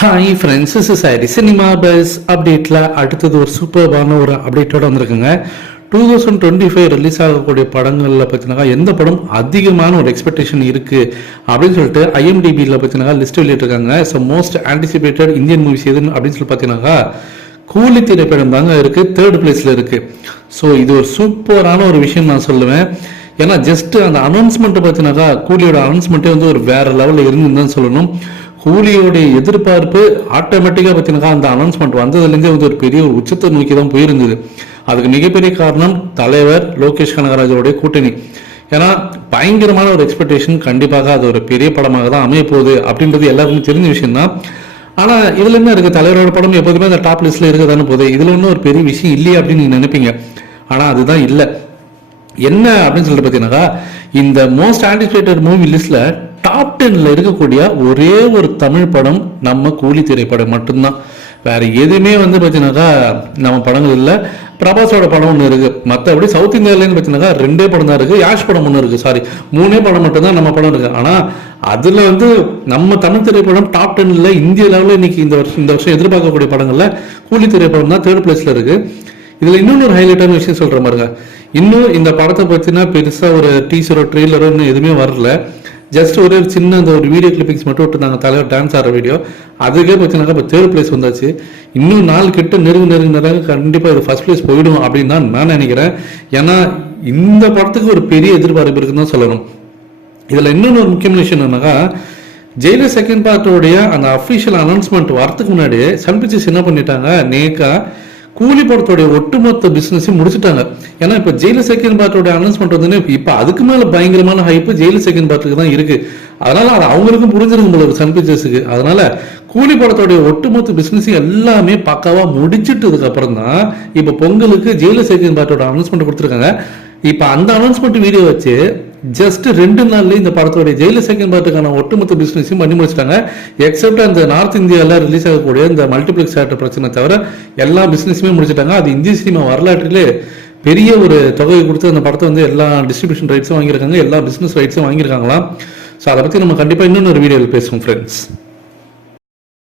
Hi friends, this is IT cinema buzz அப்டேட்டில் அடுத்தது ஒரு சூப்பர்பான ஒரு அப்டேட்டோட வந்திருக்குங்க. 2025 ரிலீஸ் ஆகக்கூடிய படங்களில் பார்த்தீங்கன்னா எந்த படம் அதிகமான ஒரு எக்ஸ்பெக்டேஷன் இருக்குது அப்படின்னு சொல்லிட்டு ஐஎம்டிபியில் பார்த்தீங்கன்னா லிஸ்ட் வெளியிட்டிருக்காங்க. So most anticipated Indian movies எதுன்னு அப்படின்னு சொல்லி பார்த்தீங்கன்னா கூலி திரைப்படம் தாங்க இருக்குது, 3rd பிளேஸில் இருக்குது. ஸோ இது ஒரு சூப்பரான ஒரு விஷயம் நான் சொல்லுவேன். ஏன்னா ஜஸ்ட் அந்த அனௌன்ஸ்மெண்ட்டை பார்த்தீங்கன்னாக்கா கூலியோட அனௌன்ஸ்மெண்ட்டே வந்து ஒரு வேற லெவலில் இருந்துன்னு தான் சொல்லணும். கூலியோடைய எதிர்பார்ப்பு ஆட்டோமேட்டிக்காக பார்த்தீங்கன்னா அந்த அனௌன்ஸ்மெண்ட் வந்ததுலேருந்தே வந்து ஒரு பெரிய ஒரு உச்சத்தை நோக்கி தான் போயிருந்தது. அதுக்கு மிகப்பெரிய காரணம் தலைவர் லோகேஷ் கனகராஜோடைய கூட்டணி. ஏன்னா பயங்கரமான ஒரு எக்ஸ்பெக்டேஷன், கண்டிப்பாக அது ஒரு பெரிய படமாக தான் அமைய போகுது அப்படின்றது எல்லாருக்குமே தெரிஞ்ச விஷயம் தான். ஆனால் இதில் என்ன இருக்குது, தலைவரோட படம் எப்போதுமே அந்த டாப் லிஸ்ட்டில் இருக்க தானே போகுது, இதில் ஒன்றும் ஒரு பெரிய விஷயம் இல்லையே அப்படின்னு நீங்கள் நினைப்பீங்க. ஆனால் அதுதான் இல்லை. என்ன அப்படின்னு சொல்லிட்டு பார்த்தீங்கன்னா இந்த மோஸ்ட் ஆன்டிசிபேட்டட் மூவி லிஸ்ட்ல டாப் 10ல இருக்கக்கூடிய ஒரே ஒரு தமிழ் படம் நம்ம கூலி திரைப்படம் மட்டும்தான். வேற எதுவுமே வந்து பார்த்தீங்கன்னாக்கா நம்ம படங்கள் இல்லை. பிரபாஸோட படம் ஒன்று இருக்கு, மற்றபடி சவுத் இந்தியாவிலேருந்து பார்த்தீங்கன்னா 2 படம் தான் இருக்கு. யாஷ் படம் ஒன்று இருக்கு, 3 படம் மட்டும்தான் நம்ம படம் இருக்கு. ஆனால் அதுல வந்து நம்ம தமிழ் திரைப்படம் டாப் 10ல இந்திய லெவலில் இன்னைக்கு இந்த வருஷம் எதிர்பார்க்கக்கூடிய படங்கள்ல கூலி திரைப்படம் தான் 3rd பிளேஸ்ல இருக்கு. இதுல இன்னொன்று ஒரு ஹைலைட்டான விஷயம் சொல்ற மாதிரிங்க, இன்னும் இந்த படத்தை பத்தினா பெருசா ஒரு டீசரோ ட்ரெய்லரோ இன்னும் எதுவுமே வரல. ஜஸ்ட் ஒரு சின்ன அந்த ஒரு வீடியோ கிளிப்பிங்ஸ் மட்டும் விட்டுருந்தாங்க, தலைவர் டான்ஸ் ஆடுற வீடியோ. அதுக்கே பார்த்தீங்கன்னா இப்போ 3rd பிளேஸ் வந்தாச்சு. இன்னும் 4 கிட்ட நெருங்கினாங்க, கண்டிப்பாக இது ஃபர்ஸ்ட் பிளேஸ் போயிடும் அப்படின்னு தான் நான் நினைக்கிறேன். ஏன்னா இந்த படத்துக்கு ஒரு பெரிய எதிர்பார்ப்பு இருக்குன்னு தான் சொல்லணும். இதுல இன்னொன்று ஒரு முக்கியமான விஷயம் என்னன்னாக்கா, ஜெயிலர் செகண்ட் பார்ட்டோடைய அந்த அஃபிஷியல் அனௌன்ஸ்மெண்ட் வரதுக்கு முன்னாடியே சன் பிக்சர்ஸ் என்ன பண்ணிட்டாங்க, நேக்கா கூலி படத்தோடைய ஒட்டுமொத்த பிசினஸையும் முடிச்சுட்டாங்க. ஏன்னா இப்போ ஜெயிலர் செகண்ட் பார்ட்டோட அனௌன்ஸ்மெண்ட் வந்து இப்போ அதுக்கு மேல பயங்கரமான ஹைப்பு ஜெயிலர் செகண்ட் பார்ட்டுக்கு தான் இருக்கு. அதனால அது அவங்களுக்கும் புரிஞ்சிருக்கும் போல சன் பிக்சர்ஸுக்கு. அதனால கூலி படத்தோடைய ஒட்டுமொத்த பிசினஸ் எல்லாமே பக்காவா முடிச்சிட்டதுக்கு அப்புறம் தான் இப்போ பொங்கலுக்கு ஜெயிலர் செகண்ட் பார்ட்டோட அனௌன்ஸ்மெண்ட் கொடுத்துருக்காங்க. இப்போ அந்த அனௌன்ஸ்மெண்ட் வீடியோ வச்சு ஜஸ்ட் 2 நாள்ல இந்த படத்தோட ஜெயிலர் செகண்ட் பார்ட்டுக்கான ஒட்டுமொத்த பிசினஸையும் பண்ணி முடிச்சிட்டாங்க. எக்ஸப்ட் அந்த நார்த் இந்தியாவில் ரிலீஸ் ஆகக்கூடிய இந்த மல்டிபிளெக்ஸ் தியேட்டர் பிரச்சனை தவிர எல்லா பிசினஸுமே முடிச்சிட்டாங்க. அது இந்திய சினிமா வரலாற்றிலே பெரிய ஒரு தொகையை கொடுத்து அந்த படத்தை வந்து எல்லா டிஸ்ட்ரிபியூஷன் ரைட்ஸும் வாங்கியிருக்காங்க, எல்லா பிசினஸ் ரைட்ஸும் வாங்கியிருக்காங்களாம். ஸோ அதை பற்றி நம்ம கண்டிப்பாக இன்னொன்று வீடியோவில் பேசுவோம் ஃப்ரெண்ட்ஸ்.